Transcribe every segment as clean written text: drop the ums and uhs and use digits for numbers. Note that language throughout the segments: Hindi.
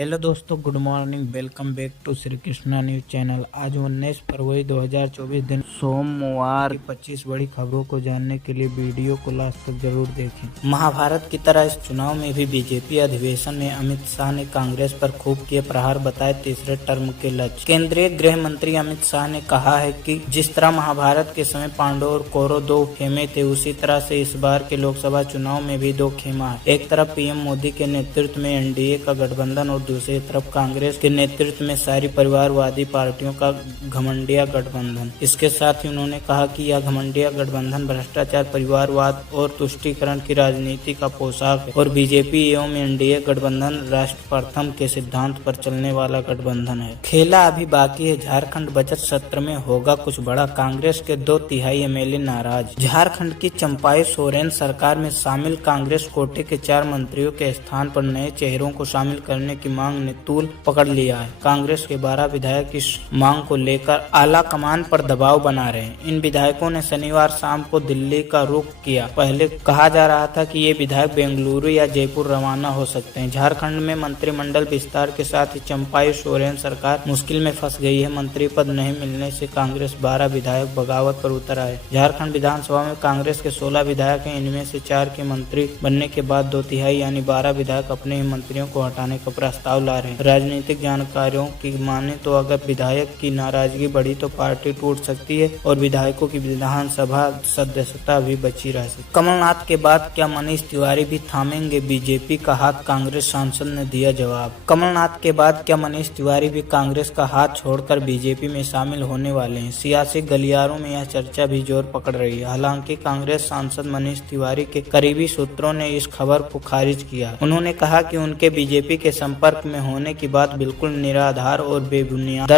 हेलो दोस्तों, good morning. Welcome back to Shri Krishna news channel. आज 19 फरवरी 2024 दिन सोमवार की 25 बड़ी खबरों को जानने के लिए वीडियो को लास्ट तक जरूर देखें। महाभारत की तरह इस चुनाव में भी बीजेपी अधिवेशन में अमित शाह ने कांग्रेस पर खूब किए प्रहार, बताए तीसरे टर्म के लक्ष्य। केंद्रीय गृह मंत्री अमित शाह ने कहा है कि जिस तरह महाभारत के समय पांडव और कौरव दो खेमे थे, उसी तरह से इस बार के लोकसभा चुनाव में भी दो खेमा है। एक तरफ पीएम मोदी के नेतृत्व में एनडीए का गठबंधन और दूसरी तरफ कांग्रेस के नेतृत्व में सारी परिवारवादी पार्टियों का घमंडिया गठबंधन। इसके साथ ही उन्होंने कहा कि यह घमंडिया गठबंधन भ्रष्टाचार, परिवारवाद और तुष्टीकरण की राजनीति का पोशाक है और बीजेपी एवं एनडीए गठबंधन राष्ट्र प्रथम के सिद्धांत पर चलने वाला गठबंधन है। खेला अभी बाकी है। झारखंड बजट सत्र में होगा कुछ बड़ा, कांग्रेस के 2/3 एमएलए नाराज। झारखंड की चंपाई सोरेन सरकार में शामिल कांग्रेस कोटे के 4 मंत्रियों के स्थान पर नए चेहरों को शामिल करने की मांग ने तूल पकड़ लिया है। कांग्रेस के 12 विधायक इस मांग को लेकर आला कमान पर दबाव बना रहे हैं। इन विधायकों ने शनिवार शाम को दिल्ली का रुख किया। पहले कहा जा रहा था कि ये विधायक बेंगलुरु या जयपुर रवाना हो सकते हैं। झारखंड में मंत्रिमंडल विस्तार के साथ ही चंपाई सोरेन सरकार मुश्किल में फंस गई है। मंत्री पद नहीं मिलने से कांग्रेस 12 विधायक बगावत पर उतर आए। झारखंड विधानसभा में कांग्रेस के 16 विधायक हैं। इनमें से 4 के मंत्री बनने के बाद 2/3 यानी 12 विधायक अपने ही मंत्रियों को हटाने का प्रस्ताव ला रहे हैं। राजनीतिक जानकारियों की माने तो अगर विधायक की नाराजगी बढ़ी तो पार्टी टूट सकती है और विधायकों की विधानसभा सदस्यता भी बची रह सकती है। कमलनाथ के बाद क्या मनीष तिवारी भी थामेंगे बीजेपी का हाथ, कांग्रेस सांसद ने दिया जवाब। कमलनाथ के बाद क्या मनीष तिवारी भी कांग्रेस का हाथ छोड़कर बीजेपी में शामिल होने वाले हैं? सियासी गलियारों में यह चर्चा भी जोर पकड़ रही है। हालांकि कांग्रेस सांसद मनीष तिवारी के करीबी सूत्रों ने इस खबर को खारिज किया। उन्होंने कहा कि उनके बीजेपी के संपर्क में होने की बात बिल्कुल निराधार और बेबुनियाद।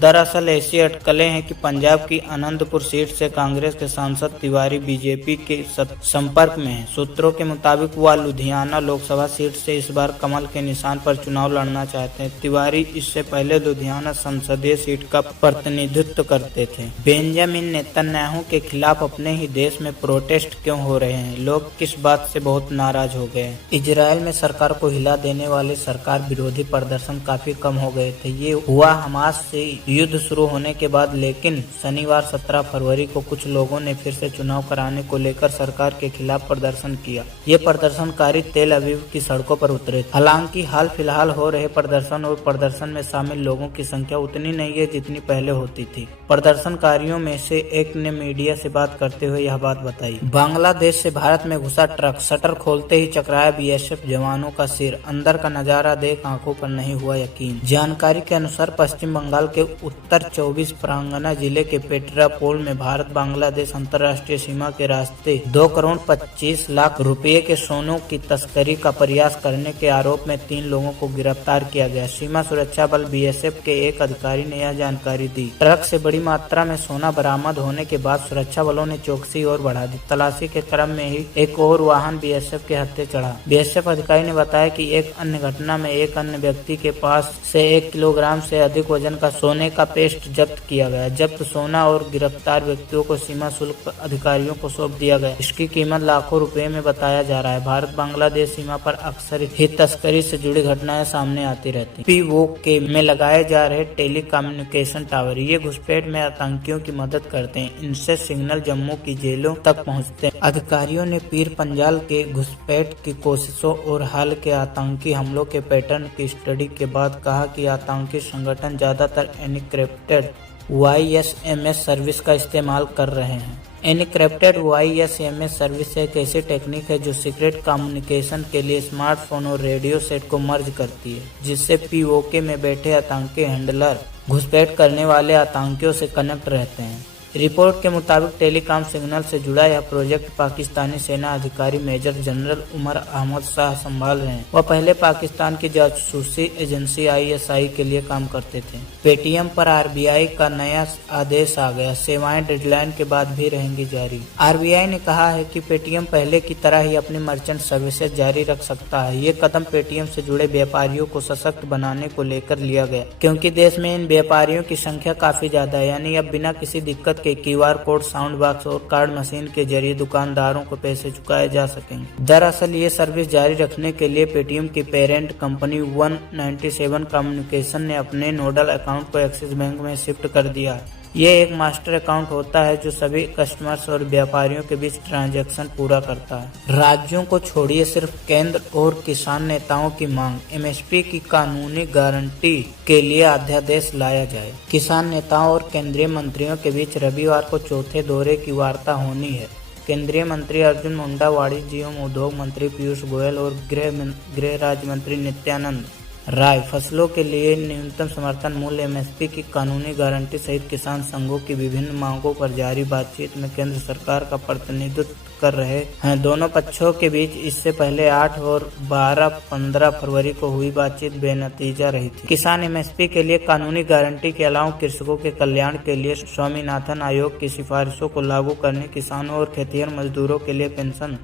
दरअसल ऐसी अटकलें हैं कि पंजाब की अनंतपुर सीट से कांग्रेस के सांसद तिवारी बीजेपी के संपर्क में हैं। सूत्रों के मुताबिक वह लुधियाना लोकसभा सीट से इस बार कमल के निशान पर चुनाव लड़ना चाहते हैं। तिवारी इससे पहले लुधियाना संसदीय सीट का प्रतिनिधित्व करते थे। बेंजामिन नेतन्याहू के खिलाफ अपने ही देश में प्रोटेस्ट क्यों हो रहे हैं? लोग किस बात से बहुत नाराज हो गए? इजरायल में सरकार को हिला देने वाले सरकार विरोधी प्रदर्शन काफी कम हो गए थे। ये हुआ हमास से युद्ध शुरू होने के बाद, लेकिन शनिवार 17 फरवरी को कुछ लोगों ने फिर से चुनाव कराने को लेकर सरकार के खिलाफ प्रदर्शन किया। ये प्रदर्शनकारी तेल अवीव की सड़कों पर उतरे। हालांकि हाल फिलहाल हो रहे प्रदर्शन और प्रदर्शन में शामिल लोगों की संख्या उतनी नहीं है जितनी पहले होती थी। प्रदर्शनकारियों में से एक ने मीडिया से बात करते हुए यह बात बताई। बांग्लादेश से भारत में घुसा ट्रक, शटर खोलते ही चकराया बीएसएफ जवानों का सिर। अंदर का नजारा देख आंखों पर नहीं हुआ यकीन। जानकारी के अनुसार पश्चिम बंगाल के उत्तर 24 परगना जिले के पेट्रापोल में भारत बांग्लादेश अंतर्राष्ट्रीय सीमा के रास्ते 2 करोड़ 25 लाख रुपए के सोनों की तस्करी का प्रयास करने के आरोप में 3 लोगों को गिरफ्तार किया गया। सीमा सुरक्षा बल बीएसएफ के एक अधिकारी ने यह जानकारी दी। ट्रक से बड़ी मात्रा में सोना बरामद होने के बाद सुरक्षा बलों ने चौकसी और बढ़ा दी। तलाशी के क्रम में ही एक और वाहन बीएसएफ के हत्थे चढ़ा। बीएसएफ अधिकारी ने बताया कि एक अन्य घटना में एक अन्य व्यक्ति के पास से 1 किलोग्राम से अधिक वजन का सोने का पेस्ट जब्त किया गया। जब्त सोना और गिरफ्तार व्यक्तियों को सीमा शुल्क अधिकारियों को सौंप दिया गया। इसकी कीमत लाखों रुपए में बताया जा रहा है। भारत बांग्लादेश सीमा पर अक्सर ही तस्करी से जुड़ी घटनाएं सामने आती रहती। पीओके में लगाए जा रहे टेलीकम्युनिकेशन टावर, ये घुसपैठ में आतंकियों की मदद करते हैं। इनसे सिग्नल जम्मू की जेलों तक पहुंचते हैं। अधिकारियों ने पीर पंजाल के घुसपैठ की कोशिशों और हाल के आतंकी हमलों के पैटर्न की स्टडी के बाद कहा कि आतंकी संगठन ज्यादातर एनक्रिप्टेड वाईएसएमएस सर्विस का इस्तेमाल कर रहे हैं। एनक्रिप्टेड वाईएसएमएस सर्विस एक ऐसी टेक्निक है जो सीक्रेट कम्युनिकेशन के लिए स्मार्टफोन और रेडियो सेट को मर्ज करती है, जिससे पीओके में बैठे आतंकी हैंडलर घुसपैठ करने वाले आतंकियों से कनेक्ट रहते हैं। रिपोर्ट के मुताबिक टेलीकॉम सिग्नल से जुड़ा यह प्रोजेक्ट पाकिस्तानी सेना अधिकारी मेजर जनरल उमर अहमद शाह संभाल रहे हैं। वह पहले पाकिस्तान की जासूसी एजेंसी आईएसआई के लिए काम करते थे। पेटीएम पर आरबीआई का नया आदेश आ गया। सेवाएं डेडलाइन के बाद भी रहेंगी जारी। आरबीआई ने कहा है कि पेटीएम पहले की तरह ही अपनी मर्चेंट सर्विसेज जारी रख सकता है। ये कदम पेटीएम से जुड़े व्यापारियों को सशक्त बनाने को लेकर लिया गया, क्योंकि देश में इन व्यापारियों की संख्या काफी ज्यादा है। यानी अब बिना किसी दिक्कत तक के क्यूआर कोड, साउंड बॉक्स और कार्ड मशीन के जरिए दुकानदारों को पैसे चुकाए जा सकेंगे। दरअसल ये सर्विस जारी रखने के लिए पेटीएम की पेरेंट कंपनी 197 कम्युनिकेशन ने अपने नोडल अकाउंट को एक्सिस बैंक में शिफ्ट कर दिया है। ये एक मास्टर अकाउंट होता है जो सभी कस्टमर्स और व्यापारियों के बीच ट्रांजैक्शन पूरा करता है। राज्यों को छोड़िए, सिर्फ केंद्र और किसान नेताओं की मांग, एमएसपी की कानूनी गारंटी के लिए अध्यादेश लाया जाए। किसान नेताओं और केंद्रीय मंत्रियों के बीच रविवार को चौथे दौरे की वार्ता होनी है। केंद्रीय मंत्री अर्जुन मुंडा, वाणिज्य एवं उद्योग मंत्री पीयूष गोयल और गृह राज्य मंत्री नित्यानंद राय फसलों के लिए न्यूनतम समर्थन मूल्य एमएसपी की कानूनी गारंटी सहित किसान संघों की विभिन्न मांगों पर जारी बातचीत में केंद्र सरकार का प्रतिनिधित्व कर रहे हैं। दोनों पक्षों के बीच इससे पहले 8 और 12-15 फरवरी को हुई बातचीत बेनतीजा रही थी। किसान एमएसपी के लिए कानूनी गारंटी के अलावा कृषकों के कल्याण के लिए स्वामीनाथन आयोग की सिफारिशों को लागू करने, किसानों और खेतिहर मजदूरों के लिए पेंशन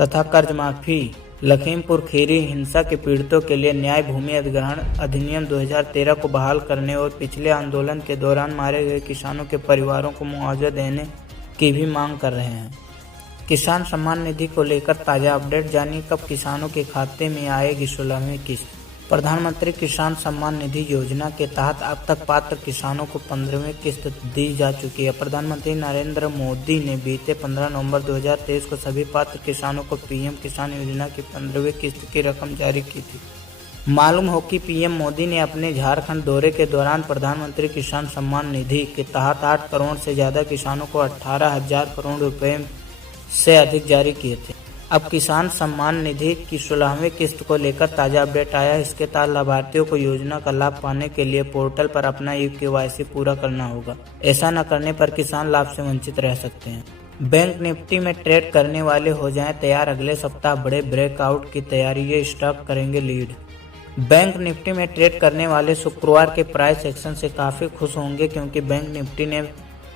तथा कर्ज माफी, लखीमपुर खीरी हिंसा के पीड़ितों के लिए न्याय भूमि अधिग्रहण अधिनियम 2013 को बहाल करने और पिछले आंदोलन के दौरान मारे गए किसानों के परिवारों को मुआवजा देने की भी मांग कर रहे हैं। किसान सम्मान निधि को लेकर ताजा अपडेट जानिए, कब किसानों के खाते में आएगी 16वीं किस्त। प्रधानमंत्री किसान सम्मान निधि योजना के तहत अब तक पात्र किसानों को 15वीं किस्त दी जा चुकी है। प्रधानमंत्री नरेंद्र मोदी ने बीते 15 नवंबर 2023 को सभी पात्र किसानों को पीएम किसान योजना की 15वीं किस्त की रकम जारी की थी। मालूम हो कि पीएम मोदी ने अपने झारखंड दौरे के दौरान प्रधानमंत्री किसान सम्मान निधि के तहत 8 करोड़ से ज्यादा किसानों को 18,000 करोड़ रुपए से अधिक जारी किए थे। अब किसान सम्मान निधि की 16वीं किस्त को लेकर ताजा अपडेट आया है। इसके तहत लाभार्थियों को योजना का लाभ पाने के लिए पोर्टल पर अपना KYC पूरा करना होगा। ऐसा न करने पर किसान लाभ से वंचित रह सकते हैं। बैंक निफ्टी में ट्रेड करने वाले हो जाएं तैयार, अगले सप्ताह बड़े ब्रेकआउट की तैयारी, ये स्टॉक करेंगे लीड। बैंक निफ्टी में ट्रेड करने वाले शुक्रवार के प्राइस एक्शन से काफी खुश होंगे, क्योंकि बैंक निफ्टी ने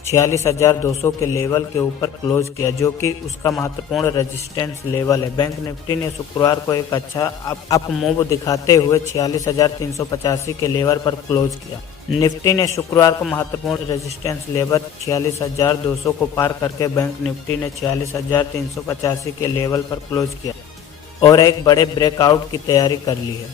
46,200 के लेवल के ऊपर क्लोज किया, जो कि उसका महत्वपूर्ण रेजिस्टेंस लेवल है। बैंक निफ्टी ने शुक्रवार को एक अच्छा अप मूव दिखाते हुए 46,385 के लेवल पर क्लोज किया। निफ्टी ने शुक्रवार को महत्वपूर्ण रेजिस्टेंस लेवल 46,200 को पार करके बैंक निफ्टी ने 46,385 के लेवल पर क्लोज किया और एक बड़े ब्रेकआउट की तैयारी कर ली है।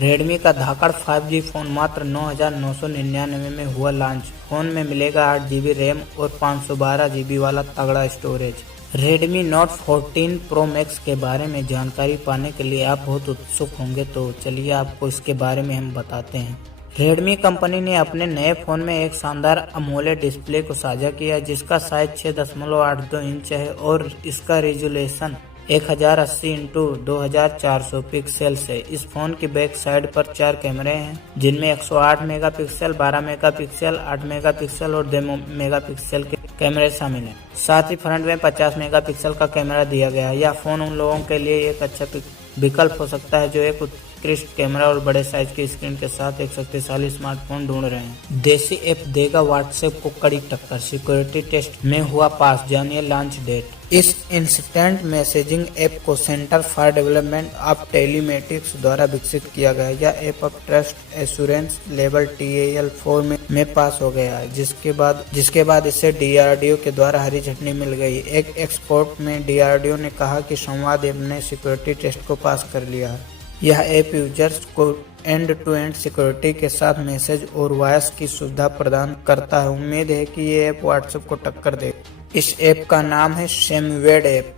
रेडमी का धाकड़ 5G फोन मात्र 9,999 में हुआ लॉन्च। फोन में मिलेगा 8GB रैम और 512GB वाला तगड़ा storage. Redmi note 14 pro max के बारे में जानकारी पाने के लिए आप बहुत उत्सुक होंगे, तो चलिए आपको इसके बारे में हम बताते हैं। रेडमी कंपनी ने अपने नए फोन में एक शानदार अमोलेड डिस्प्ले को साझा किया, जिसका साइज 6.82 इंच है और इसका रेजोल्यूशन 1080x2400 पिक्सेल्स है। इस फोन की बैक साइड पर 4 कैमरे हैं, जिनमें 108 मेगापिक्सल, 12 मेगापिक्सल, 8 मेगापिक्सल और 2 मेगापिक्सल के कैमरे शामिल हैं। साथ ही फ्रंट में 50 मेगापिक्सल का कैमरा दिया गया है। यह फोन उन लोगों के लिए एक अच्छा विकल्प हो सकता है जो एक उत्कृष्ट कैमरा और बड़े साइज की स्क्रीन के साथ एक शक्तिशाली स्मार्टफोन ढूंढ रहे हैं। देसी ऐप देगा व्हाट्सएप को कड़ी टक्कर, सिक्योरिटी टेस्ट में हुआ पास, जानिए लॉन्च डेट। इस इंस्टेंट मैसेजिंग ऐप को centre for development of telematics द्वारा विकसित किया गया। यह ऐप अब ट्रस्ट एश्योरेंस लेवल TAL4 में पास हो गया है, जिसके बाद इसे DRDO के द्वारा हरी झंडी मिल गई। एक एक्सपोर्ट में DRDO ने कहा कि संवाद ऐप ने सिक्योरिटी टेस्ट को पास कर लिया है। यह ऐप यूजर्स को एंड टू एंड सिक्योरिटी के साथ मैसेज और वॉइस की सुविधा प्रदान करता है। उम्मीद है कि ये ऐप व्हाट्सएप को टक्कर देगा। इस ऐप का नाम है SAMBAD ऐप,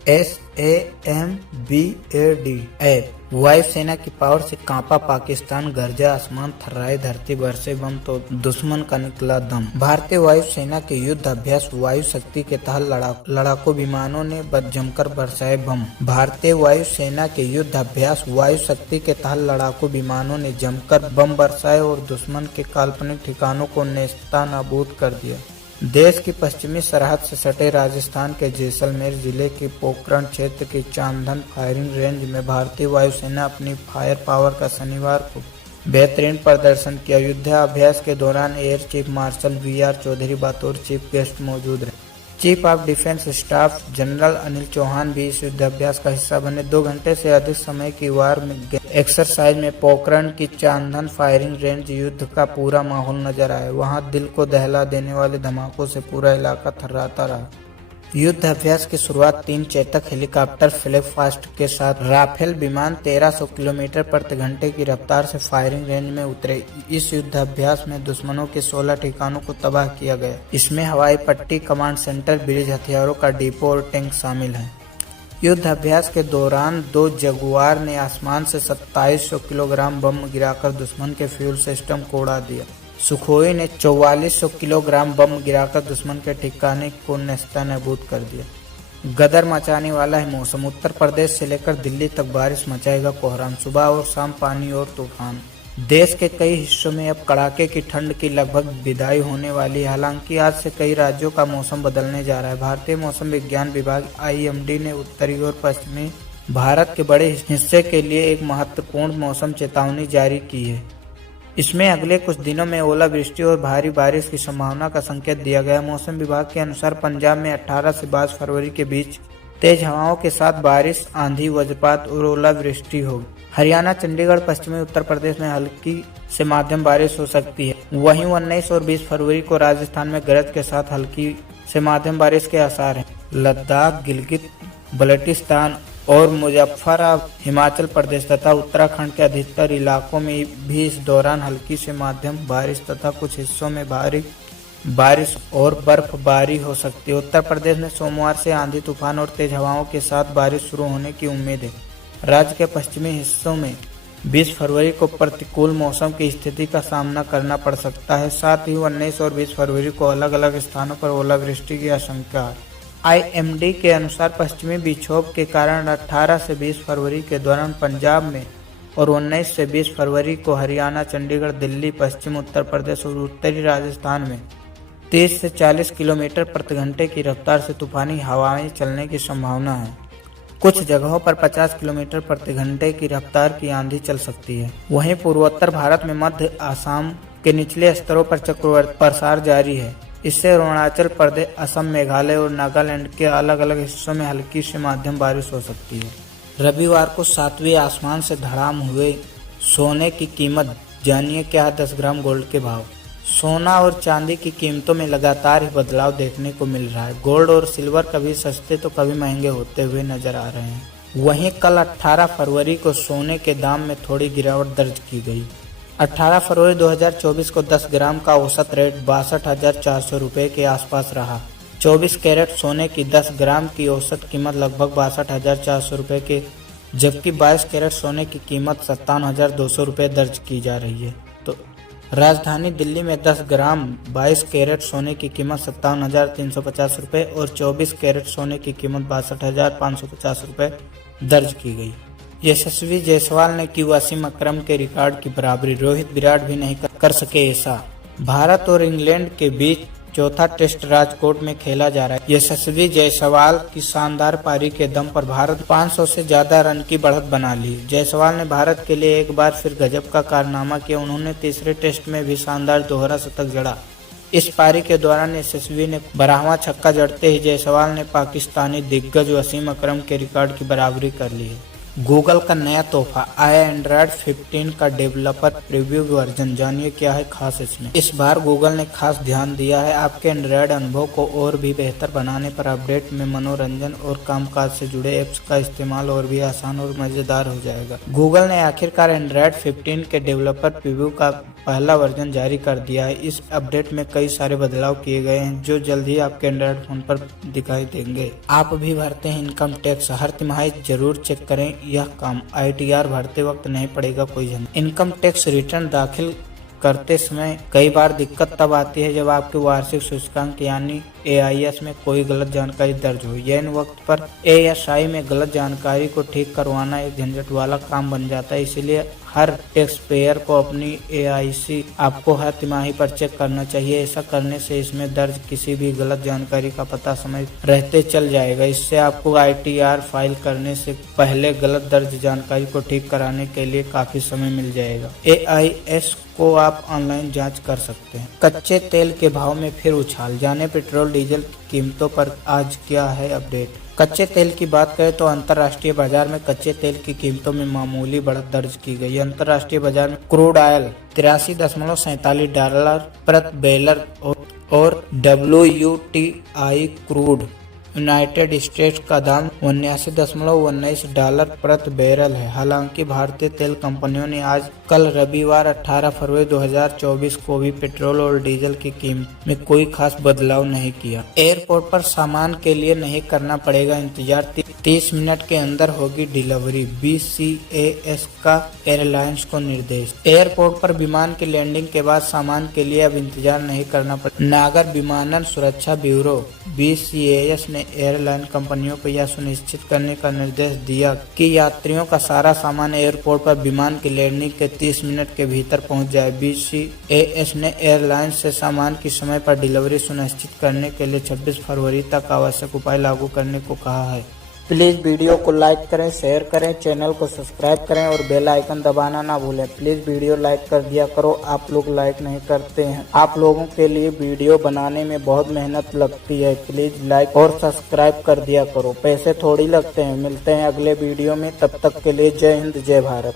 SAMBAD ऐप। वायुसेना की पावर से कांपा पाकिस्तान, गरजा आसमान, थर्राए धरती, बरसे बम तो दुश्मन का निकला दम। भारतीय वायुसेना के युद्ध अभ्यास वायु शक्ति के तहत लड़ाकू विमानों ने जमकर बरसाए बम। भारतीय वायुसेना के युद्ध अभ्यास वायु शक्ति के तहत लड़ाकू विमानों ने जमकर बम बरसाए और दुश्मन के काल्पनिक ठिकानों को नेस्तनाबूद कर दिया। देश की पश्चिमी सरहद से सटे राजस्थान के जैसलमेर जिले के पोखरण क्षेत्र की चांदन फायरिंग रेंज में भारतीय वायुसेना अपनी फायर पावर का शनिवार को बेहतरीन प्रदर्शन किया। युद्धाभ्यास के दौरान air chief marshal VR Chaudhary बतौर चीफ गेस्ट मौजूद रहे। Chief of defence staff general Anil Chauhan भी इस युद्धाभ्यास का हिस्सा बने। 2 घंटे से अधिक समय की वार में एक्सरसाइज में पोखरण की चांदन फायरिंग रेंज युद्ध का पूरा माहौल नजर आया। वहां दिल को दहला देने वाले धमाकों से पूरा इलाका थर्राता रहा। युद्ध अभ्यास की शुरुआत 3 चेतक हेलीकॉप्टर फ्लैग फास्ट के साथ राफेल विमान 1300 किलोमीटर प्रति घंटे की रफ्तार से फायरिंग रेंज में उतरे। इस युद्ध अभ्यास में दुश्मनों के 16 ठिकानों को तबाह किया गया। इसमें हवाई पट्टी, कमांड सेंटर, ब्रिज, हथियारों का डिपो और टैंक शामिल हैं। युद्ध अभ्यास के दौरान 2 जगुआर ने आसमान से 2700 किलोग्राम बम गिराकर दुश्मन के फ्यूल सिस्टम को उड़ा दिया। सुखोई ने 4400 किलोग्राम बम गिराकर दुश्मन के ठिकाने को नेस्तनाबूद कर दिया। गदर मचाने वाला है मौसम। उत्तर प्रदेश से लेकर दिल्ली तक बारिश मचाएगा कोहराम। सुबह और शाम पानी और तूफान। देश के कई हिस्सों में अब कड़ाके की ठंड की लगभग विदाई होने वाली है। हालांकि आज से कई राज्यों का मौसम बदलने जा रहा है। भारतीय मौसम विज्ञान विभाग IMD ने उत्तरी और पश्चिमी भारत के बड़े हिस्से के लिए एक महत्वपूर्ण मौसम चेतावनी जारी की है। इसमें अगले कुछ दिनों में ओलावृष्टि और भारी बारिश की संभावना का संकेत दिया गया। मौसम विभाग के अनुसार पंजाब में 18 से 22 फरवरी के बीच तेज हवाओं के साथ बारिश, आंधी, वज्रपात और ओलावृष्टि होगी। हरियाणा, चंडीगढ़, पश्चिमी उत्तर प्रदेश में हल्की से माध्यम बारिश हो सकती है। वहीं 19 और 20 फरवरी को राजस्थान में गरज के साथ हल्की से माध्यम बारिश के आसार हैं। लद्दाख, गिलगित बल्टिस्तान और मुजफ्फराबाद, हिमाचल प्रदेश तथा उत्तराखंड के अधिकतर इलाकों में भी इस दौरान हल्की से माध्यम बारिश तथा कुछ हिस्सों में भारी बारिश और बर्फबारी हो सकती है। उत्तर प्रदेश में सोमवार से आंधी, तूफान और तेज हवाओं के साथ बारिश शुरू होने की उम्मीद है। राज्य के पश्चिमी हिस्सों में 20 फरवरी को प्रतिकूल मौसम की स्थिति का सामना करना पड़ सकता है। साथ ही 19 और 20 फरवरी को अलग अलग स्थानों पर ओलावृष्टि की आशंका है। IMD के अनुसार पश्चिमी विक्षोभ के कारण 18 से 20 फरवरी के दौरान पंजाब में और 19 से 20 फरवरी को हरियाणा, चंडीगढ़, दिल्ली, पश्चिम उत्तर प्रदेश और उत्तरी राजस्थान में 30 से 40 किलोमीटर प्रति घंटे की रफ्तार से तूफानी हवाएं चलने की संभावना है। कुछ जगहों पर 50 किलोमीटर प्रति घंटे की रफ्तार की आंधी चल सकती है। वहीं पूर्वोत्तर भारत में मध्य आसाम के निचले स्तरों पर चक्रवाती प्रसार जारी है। इससे अरुणाचल प्रदेश, असम, मेघालय और नागालैंड के अलग अलग हिस्सों में हल्की से माध्यम बारिश हो सकती है। रविवार को 7वें आसमान से धड़ाम हुए सोने की कीमत। जानिए क्या है 10 ग्राम गोल्ड के भाव। सोना और चांदी की कीमतों में लगातार ही बदलाव देखने को मिल रहा है। गोल्ड और सिल्वर कभी सस्ते तो कभी महंगे होते हुए नजर आ रहे हैं। वहीं कल 18 फरवरी को सोने के दाम में थोड़ी गिरावट दर्ज की गई। 18 फरवरी 2024 को 10 ग्राम का औसत रेट 62,400 रुपये के आसपास रहा। 24 कैरेट सोने की 10 ग्राम की औसत कीमत लगभग 62,400 रुपये के, जबकि 22 कैरेट सोने की कीमत 57,200 रुपये दर्ज की जा रही है। तो राजधानी दिल्ली में 10 ग्राम 22 कैरेट सोने की कीमत 57,350 रुपये और 24 कैरेट सोने की कीमत 62,550 रुपये दर्ज की गई। यशस्वी जायसवाल ने की वसीम अकरम के रिकॉर्ड की बराबरी। रोहित, विराट भी नहीं कर सके ऐसा। भारत और इंग्लैंड के बीच चौथा टेस्ट राजकोट में खेला जा रहा है। यशस्वी जायसवाल की शानदार पारी के दम पर भारत 500 से ज्यादा रन की बढ़त बना ली। जायसवाल ने भारत के लिए एक बार फिर गजब का कारनामा किया। उन्होंने तीसरे टेस्ट में भी शानदार दोहरा शतक जड़ा। इस पारी के दौरान यशस्वी ने 12वां छक्का जड़ते ही जायसवाल ने पाकिस्तानी दिग्गज वसीम अकरम के रिकॉर्ड की बराबरी कर ली है। गूगल का नया तोहफा आया, एंड्रॉयड 15 का डेवलपर प्रीव्यू वर्जन। जानिए क्या है खास इसमें। इस बार गूगल ने खास ध्यान दिया है आपके एंड्रॉयड अनुभव को और भी बेहतर बनाने पर। अपडेट में मनोरंजन और कामकाज से जुड़े ऐप्स का इस्तेमाल और भी आसान और मजेदार हो जाएगा। गूगल ने आखिरकार एंड्रॉयड 15 के डेवलपर प्रीव्यू का पहला वर्जन जारी कर दिया है। इस अपडेट में कई सारे बदलाव किए गए हैं जो जल्द ही आपके एंड्रॉयड फोन पर दिखाई देंगे। आप भी भरते हैं इनकम टैक्स? हर तिमाही जरूर चेक करें यह काम। ITR भरते वक्त नहीं पड़ेगा कोई झंझट। इनकम टैक्स रिटर्न दाखिल करते समय कई बार दिक्कत तब आती है जब आपके वार्षिक सूचकांक यानी AIS में कोई गलत जानकारी दर्ज हो। यह इन वक्त पर ASI में गलत जानकारी को ठीक करवाना एक झंझट वाला काम बन जाता है। इसलिए हर टैक्स पेयर को अपनी AIC आपको हर तिमाही पर चेक करना चाहिए। ऐसा करने से इसमें दर्ज किसी भी गलत जानकारी का पता समय रहते चल जाएगा। इससे आपको ITR फाइल करने से पहले गलत दर्ज जानकारी को ठीक कराने के लिए काफी समय मिल जाएगा। AIS को आप ऑनलाइन जांच कर सकते हैं। कच्चे तेल के भाव में फिर उछाल। जाने पेट्रोल डीजल की कीमतों पर आज क्या है अपडेट। कच्चे तेल की बात करें तो अंतर्राष्ट्रीय बाजार में कच्चे तेल की कीमतों में मामूली बढ़त दर्ज की गई। अंतर्राष्ट्रीय बाजार में क्रूड ऑयल $83.47 प्रति बैरल और WTI क्रूड यूनाइटेड स्टेट्स का दाम $79.19 प्रति बैरल है। हालांकि भारतीय तेल कंपनियों ने आज कल रविवार 18 फरवरी 2024 को भी पेट्रोल और डीजल की कीमत में कोई खास बदलाव नहीं किया। एयरपोर्ट पर सामान के लिए नहीं करना पड़ेगा इंतजार, 30 मिनट के अंदर होगी डिलीवरी, BCAS का एयरलाइंस को निर्देश। एयरपोर्ट पर विमान की लैंडिंग के बाद सामान के लिए अब इंतजार नहीं करना पड़ेगा। नागर विमानन सुरक्षा ब्यूरो BCAS ने एयरलाइन कंपनियों को यह सुनिश्चित करने का निर्देश दिया कि यात्रियों का सारा सामान एयरपोर्ट पर विमान की लैंडिंग के 30 मिनट के भीतर पहुंच जाए। BCAS ने एयरलाइन से सामान की समय पर डिलीवरी सुनिश्चित करने के लिए 26 फरवरी तक आवश्यक उपाय लागू करने को कहा है। प्लीज़ वीडियो को लाइक करें, शेयर करें, चैनल को सब्सक्राइब करें और बेल आइकन दबाना ना भूलें। प्लीज़ वीडियो लाइक कर दिया करो, आप लोग लाइक नहीं करते हैं। आप लोगों के लिए वीडियो बनाने में बहुत मेहनत लगती है, प्लीज़ लाइक और सब्सक्राइब कर दिया करो। पैसे थोड़ी लगते हैं। मिलते हैं अगले वीडियो में, तब तक के लिए जय हिंद, जय भारत।